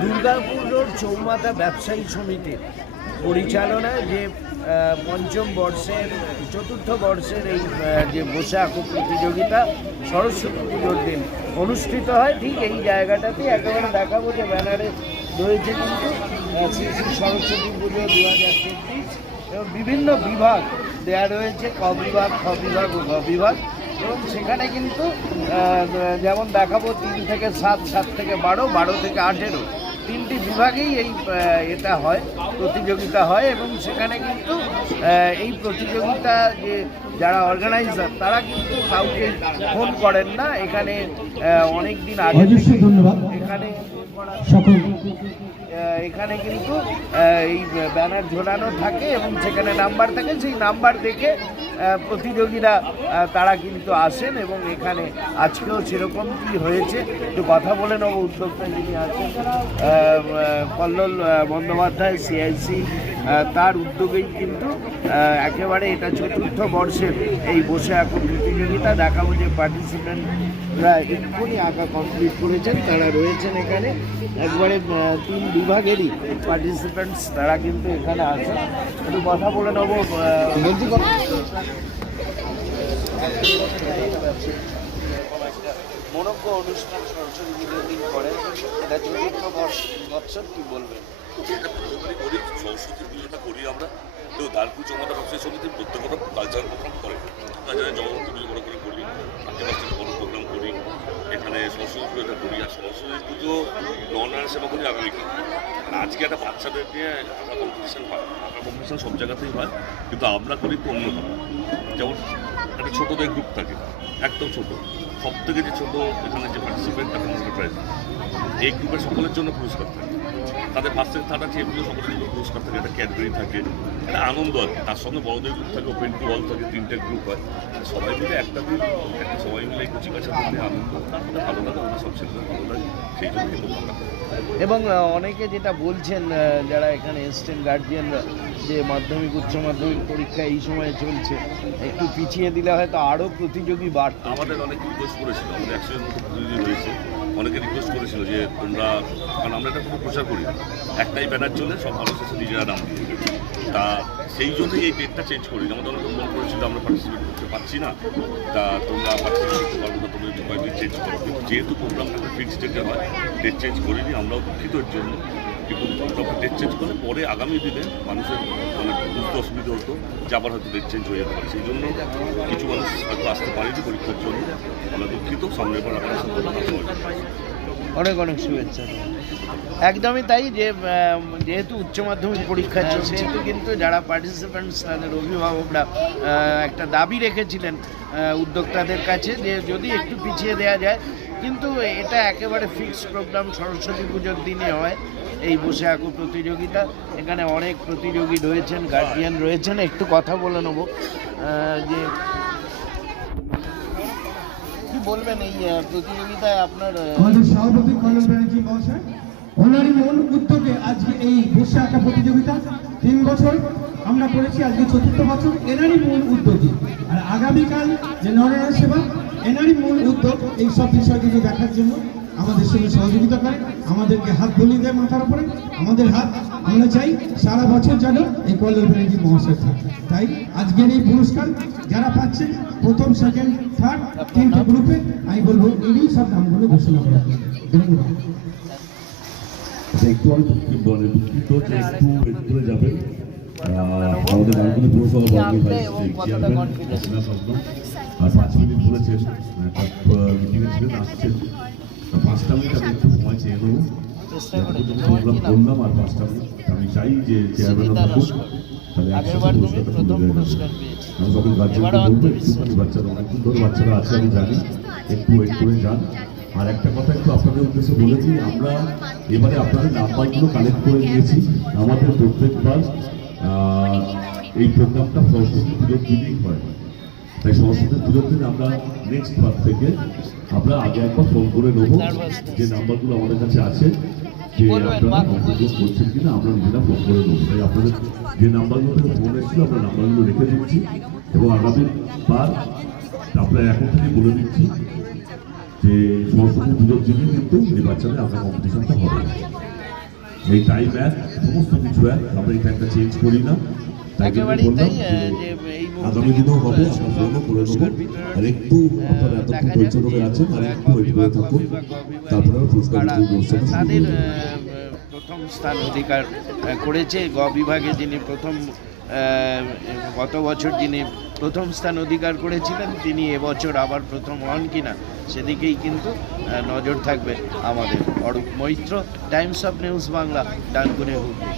Durgapur road চৌমাথা ব্যবসায়ী সমিতির পরিচালনায় যে পঞ্চম বর্ষের, চতুর্থ বর্ষের এই যে বসে প্রতিযোগিতা, সরস্বতী পুজোর দিন অনুষ্ঠিত হয়। ঠিক এই জায়গাটাতে একেবারে দেখাবো যে ব্যানারে রয়েছে কিন্তু সরস্বতী পুজো দু হাজার চব্বিশ এবং বিভিন্ন বিভাগ দেয়া রয়েছে ক বিভাগ খ বিভাগ ও ঘ বিভাগ। এবং সেখানে কিন্তু যেমন দেখাবো তিন থেকে সাত সাত থেকে বারো বারো থেকে আঠেরো। তিনটি বিভাগেই এই এটা হয় প্রতিযোগিতা হয় এবং সেখানে কিন্তু এই প্রতিযোগিতা যে যারা অর্গানাইজার তারা কিন্তু কাউকে ফোন করেন না। এখানে অনেক দিন আগে এখানে সকল এখানে কিন্তু এই ব্যানার ঝোলানো থাকে এবং সেখানে নাম্বার থাকে, সেই নাম্বার দেখে প্রতিযোগীরা তারা কিন্তু আসেন এবং এখানে আজকেও সেরকম কি হয়েছে, একটু কথা বলে নেব উদ্যোক্তা যিনি আছেন কল্লোল বন্দ্যোপাধ্যায় সিআইসি তার উদ্যোগেই কিন্তু একেবারে এটা চতুর্থ বর্ষের এই বসে আঁকো প্রতিযোগিতা। দেখাবো যে পার্টিসিপেন্টরা এক্ষুনি আঁকা কমপ্লিট করেছেন, তারা রয়েছেন এখানে। একবারে তিন বিভাগেরই পার্টিসিপেন্টস তারা কিন্তু এখানে আছেন একটু কথা বলে নেব মনজ্ঞ অনুষ্ঠান সরস্বতী পুজোর দিন করেন এটা চতুর্থ বৎসর কি বলবেন? এটা প্রত্যেকবারই করি সরস্বতী পুজোটা করি আমরা। তো দালপুর জমাতা ব্যবসায়ী সমিতি প্রত্যেকটা কালচারাল প্রোগ্রাম করে তাছাড়া জগন্নাথ পুজো করে করি আশেপাশে বড় প্রোগ্রাম করি সরস্বতী পুজোটা করি, আর সরস্বতী পুজো নন সেবা করি আগামীকাল আজকে একটা বাচ্চাদের নিয়ে আঁকা কম্পিটিশান হয় আঁকা কম্পিটিশান সব জায়গাতেই হয়, কিন্তু আমরা করি একটু অন্যভাবে। যেমন একটা ছোটোদের গ্রুপ থাকে, একদম ছোট। সব থেকে যে ছোটো এখানে যে পার্টিসিপেন্ট তাকে প্রাইজ। এই গ্রুপের সকলের জন্য পুরস্কার থাকে। তাদের ফার্স্ট থার্ড আছে এগুলো সকলের জন্য পুরস্কার থাকে একটা ক্যাডবেরি থাকে একটা আনন্দ আর তার সঙ্গে বড়দের গ্রুপ থাকে ওপেন টু অল থাকে তিনটে গ্রুপ হয়। সবাই মিলে একটা দিন একটা সবাই মিলে কচি কাছা দিলে আনন্দ ভালো লাগে ওদের সব ছেলেদের ভালো লাগে সেই জন্য করি। এবং অনেকে যেটা বলছেন যারা এখানে এসছেন গার্জিয়ানরা যে মাধ্যমিক উচ্চ মাধ্যমিক পরীক্ষা এই সময় চলছে একটু পিছিয়ে দিলে হয়তো আরও প্রতিযোগী বাড়ত। আমাদের অনেক রিকোয়েস্ট করেছিল আমাদের একশোর মতো প্রতিনিধি রয়েছে অনেকে রিকোয়েস্ট করেছিল যে তোমরা, কারণ আমরা এটা খুব প্রচার করি। একটাই ব্যানার চলে, সব মানুষ এসে নিজেরা নাম দিয়ে তা সেই জন্যই এই ডেটটা চেঞ্জ করি। আমাদের অনেক মন করেছিল আমরা পার্টিসিপেট করতে পারছি না, তা তোমরা পার্টিসিপেট করতে পারব না, তোমরা কয়েকদিন চেঞ্জ করো। কিন্তু যেহেতু প্রোগ্রামটা ফিক্সড ডেটে হয় ডেট চেঞ্জ করিনি আমরাও দুঃখিত জন্য। কিন্তু যখন ডেট চেঞ্জ করলে পরে আগামী দিনে মানুষের মানে বুঝতে অসুবিধা হতো যে আবার হয়তো ডেট চেঞ্জ হয়ে যেতে পারে সেই জন্য কিছু মানুষ হয়তো আসতে পারেনি পরীক্ষার জন্য আমরা দুঃখিত, সামনের পর আপনার। অনেক অনেক শুভেচ্ছা। একদমই তাই যে যেহেতু উচ্চ মাধ্যমিক পরীক্ষা চলছে সেহেতু কিন্তু যারা পার্টিসিপেন্টস তাদের অভিভাবকরা একটা দাবি রেখেছিলেন উদ্যোক্তাদের কাছে যে যদি একটু পিছিয়ে দেওয়া যায়, কিন্তু এটা একেবারে ফিক্সড প্রোগ্রাম সরস্বতী পুজোর দিনে হয়। এই বসে আঁকো প্রতিযোগিতা, এখানে অনেক প্রতিযোগী রয়েছেন গার্জিয়ান রয়েছেন, একটু কথা বলে নেব। যে ওনারই উদ্যোগে আজকে এই বসে আঁকা প্রতিযোগিতা, তিন বছর আমরা করেছি, আজকে চতুর্থ বছর, এনারই আর আগামীকাল যে নরেন্দ্র সেবা, এনারই মূল উদ্যোগ এই সব বিষয়গুলো দেখার জন্য। আমাদের সঙ্গে সহযোগিতা করে, আমাদেরকে হাত বলিয়ে দেয় মাথার উপরে। আমাদের হাত, আমরা চাই সারা বছর যেন এই কল্যাণ ব্যানার্জি মহাশয় থাকে। তাই আজকের এই পুরস্কার যারা পাচ্ছেন, প্রথম সেকেন্ড থার্ড তিনটে গ্রুপে আমি বলব এই সব নামগুলো ঘোষণা করা ধন্যবাদ। আমাদের আসছেন। পাঁচটা মিনিট আমি একটু সময় চেয়ে নেব প্রোগ্রাম করলাম আর পাঁচটা মিনিট আমি চাই যে তাহলে একসাথে পুরস্কারটা তুলে আমি বলব একটুখানি বাচ্চারা অনেকক্ষণ ধরে বাচ্চারা আছে আমি জানি। একটু ওয়েট করে যান। আর একটা কথা একটু আপনাদের উদ্দেশ্যে বলে দিই আমরা এবারে আপনাদের নাম্বারগুলো কালেক্ট করে নিয়েছি। আমাদের প্রত্যেকবার এই প্রোগ্রামটা সরস্বতী পুজোর দিনেই হয়। তাই সরস্বতী পুজোর দিন আমরা নেক্সট বার থেকে আমরা আগে একবার ফোন করে নেব যে নাম্বারগুলো আমাদের কাছে আছে যে আপনারা অংশগ্রহণ করছেন কিনা আমরা নিজেরা ফোন করে নেব। তাই আপনাদের যে নাম্বারগুলো থেকে ফোন এসেছিল আমরা নাম্বারগুলো রেখে দিচ্ছি এবং আগামী বার আপনারা এখন থেকে বলে দিচ্ছি যে সরস্বতী পুজোর জন্য কিন্তু এই বাচ্চাদের আঁকা কম্পিটিশনটা হবে। এই টাইম এক সমস্ত কিছু এক আমরা এই টাইমটা চেঞ্জ করি না। তাই বললাম আগামী দিনেও হবে ফোনও করে নেব। আর একটু আপনারা এতক্ষণ ধৈর্য ধরে আছেন আর একটু ওয়েট করে থাকুন। তারপরে পুরস্কার তাদের প্রথম স্থান অধিকার করেছে। গ বিভাগে যিনি প্রথম গত বছর যিনি প্রথম স্থান অধিকার করেছিলেন তিনি এবছর আবার প্রথম হন কিনা সেদিকেই কিন্তু নজর থাকবে আমাদের। Arup Maitra Times of News Bangla ডানকুনে Hooghly.